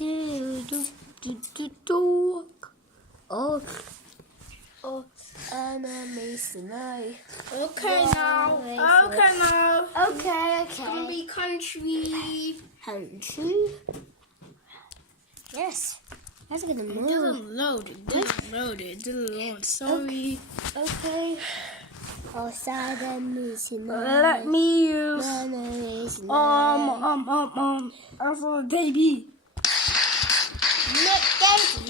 Oh, an amazing night. Okay now. Okay. Gonna be country. Country. Yes. That's gonna It move. didn't load. It didn't load. Sorry. Okay. Oh, sad amazing night. Let me use. An amazing night. Alpha baby. Nick Daisy.